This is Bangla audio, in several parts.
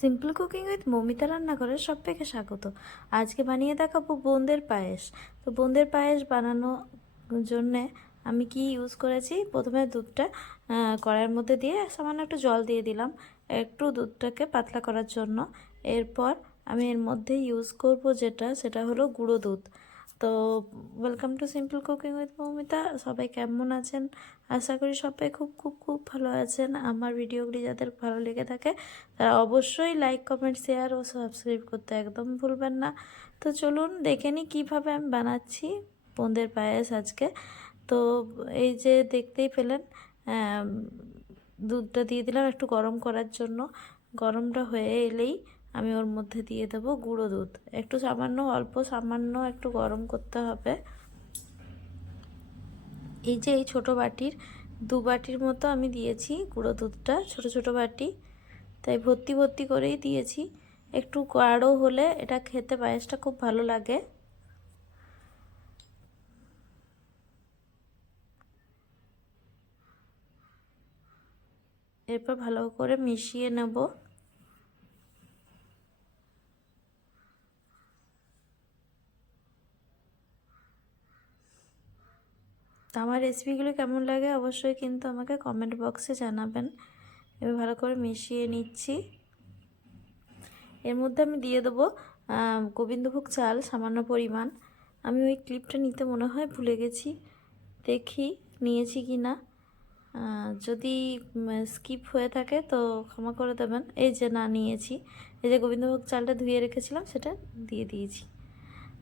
সিম্পল কুকিং উইথ মমিতা রান্না করে সব থেকে স্বাগত। আজকে বানিয়ে দেখাবো বোনদের পায়েস। তো বোনদের পায়েস বানানোর জন্যে আমি কি ইউজ করেছি? প্রথমে দুধটা কড়াইয়ের মধ্যে দিয়ে সামান্য একটু জল দিয়ে দিলাম। একটু দুধটাকে পাতলা করার জন্য। এরপর আমি এর মধ্যে ইউজ করব যেটা, সেটা হলো গুঁড়ো দুধ। তো welcome to simple cooking with Moumita সবাই কেমন আছেন? আশা করি সবাই খুব খুব খুব ভালো আছেন। আমার ভিডিওগুলি যাদের ভালো লেগে থাকে, তারা অবশ্যই লাইক কমেন্ট শেয়ার ও সাবস্ক্রাইব করতে একদম ভুলবেন না। তো চলুন দেখে নিই কীভাবে আমি বানাচ্ছি বোনদের পায়েস আজকে। তো এই যে দেখতেই পেলেন দুধটা দিয়ে দিলাম একটু গরম করার জন্য। গরমটা হয়ে এলেই আমি ওর মধ্যে দিয়ে দেবো গুঁড়ো দুধ। একটু সামান্য, অল্প সামান্য একটু গরম করতে হবে। এই যে এই ছোটো বাটির, দু বাটির মতো আমি দিয়েছি গুঁড়ো দুধটা, ছোট ছোট বাটি। তাই ভর্তি ভর্তি করেই দিয়েছি। একটু গাঢ় হলে এটা খেতে পায়েসটা খুব ভালো লাগে। এরপর ভালো করে মিশিয়ে নেব। তো আমার রেসিপিগুলো কেমন লাগে অবশ্যই কিন্তু আমাকে কমেন্ট বক্সে জানাবেন। এবার ভালো করে মিশিয়ে নিচ্ছি। এর মধ্যে আমি দিয়ে দেবো গোবিন্দভোগ চাল, সামান্য পরিমাণ। আমি ওই ক্লিপটা নিতে মনে হয় ভুলে গেছি। দেখি নিয়েছি কি না যদি স্কিপ হয়ে থাকে তো ক্ষমা করে দেবেন। এই যে না, নিয়েছি। এই যে গোবিন্দভোগ চালটা ধুয়ে রেখেছিলাম, সেটা দিয়ে দিয়েছি।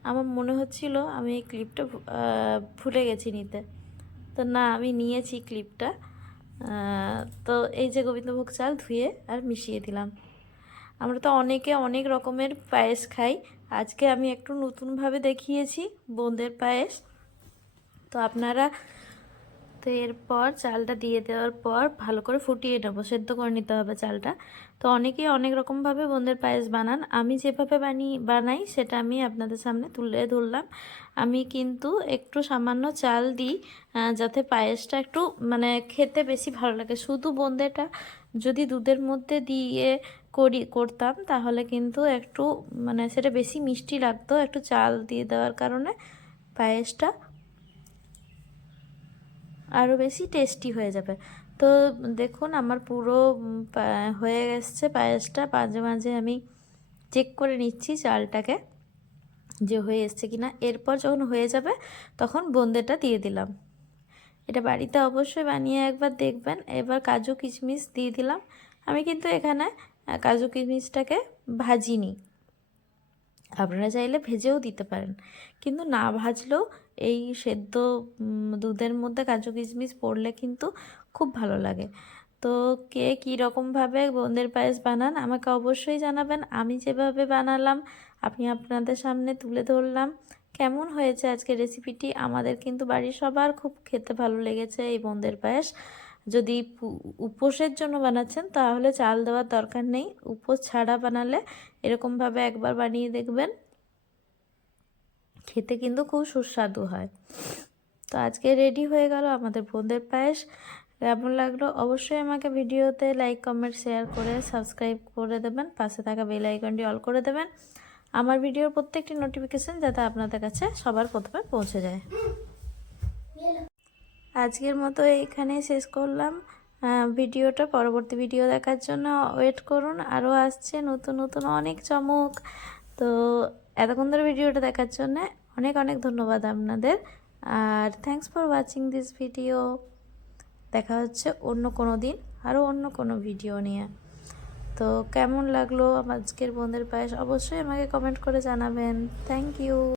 আমার মনে হচ্ছিল আমি এই ক্লিপটা ভুলে গেছি নিতে। তো না, আমি নিয়েছি ক্লিপটা। তো এই যে গোবিন্দভোগ চাল ধুয়ে আর মিশিয়ে দিলাম। আমরা তো অনেকে অনেক রকমের পায়েস খাই। আজকে আমি একটু নতুনভাবে দেখিয়েছি বোঁদের পায়েস। তো আপনারা তো এরপর চালটা দিয়ে দেওয়ার পর ভালো করে ফুটিয়ে নেব, সেদ্ধ করে নিতে হবে চালটা। তো অনেকেই অনেক রকমভাবে বোঁদের পায়েস বানান। আমি যেভাবে বানি, বানাই সেটা আমি আপনাদের সামনে তুলে ধরলাম। আমি কিন্তু একটু সামান্য চাল দিই যাতে পায়েসটা একটু মানে খেতে বেশি ভালো লাগে। শুধু বোঁদেটা যদি দুধের মধ্যে দিয়ে করি, করতাম তাহলে কিন্তু একটু মানে সেটা বেশি মিষ্টি লাগতো একটু চাল দিয়ে দেওয়ার কারণে পায়েসটা আরও বেশি টেস্টি হয়ে যাবে। তো দেখুন, আমার পুরো হয়ে গেছে পায়েসটা। মাঝে মাঝে আমি চেক করে নিচ্ছি চালটাকে যে হয়ে এসছে কি না এরপর যখন হয়ে যাবে, তখন বোঁদেটা দিয়ে দিলাম। এটা বাড়িতে অবশ্যই বানিয়ে একবার দেখবেন। এবার কাজু কিশমিশ দিয়ে দিলাম। আমি কিন্তু এখানে কাজু কিশমিশটাকে ভাজিনি। আপনারা চাইলে ভেজেও দিতে পারেন। কিন্তু না ভাজলেও এই সেদ্ধ দুধের মধ্যে কাজু কিশমিশ পড়লে কিন্তু খুব ভালো লাগে। তো কে কী রকমভাবে পায়েস বানান আমাকে অবশ্যই জানাবেন। আমি যেভাবে বানালাম, আমি আপনাদের সামনে তুলে ধরলাম। কেমন হয়েছে আজকে রেসিপিটি আমাদের কিন্তু বাড়ির সবার খুব খেতে ভালো লেগেছে এই বোঁদের পায়েস। যদি উপোসের জন্য বানাচ্ছেন, তাহলে চাল দেওয়ার দরকার নেই। উপোস ছাড়া বানালে এরকমভাবে একবার বানিয়ে দেখবেন। খেতে কিন্তু খুব সুস্বাদু হয়। তো আজকে রেডি হয়ে গেল আমাদের বোনদের পায়েস। কেমন লাগল অবশ্যই আমাকে ভিডিওতে লাইক, কমেন্ট, শেয়ার করে সাবস্ক্রাইব করে দেবেন। পাশে থাকা বেল আইকনটি অল করে দেবেন। আমার ভিডিওর প্রত্যেকটি নোটিফিকেশান যাতে আপনাদের কাছে সবার প্রথমে পৌঁছে যায়। আজকের মতো এইখানেই শেষ করলাম। ভিডিওটা পরবর্তী ভিডিও দেখার জন্য ওয়েট করুন। আরও আসছে নতুন নতুন অনেক চমক। তো এতক্ষণ ধরে ভিডিওটা দেখার জন্য অনেক অনেক ধন্যবাদ আপনাদের। আর thanks for watching this video দেখা হচ্ছে অন্য কোনো দিন, আরও অন্য কোনো ভিডিও নিয়ে। তো কেমন লাগল আজকের বোনদের পায়েস? অবশ্যই আমাকে কমেন্ট করে জানাবেন। Thank you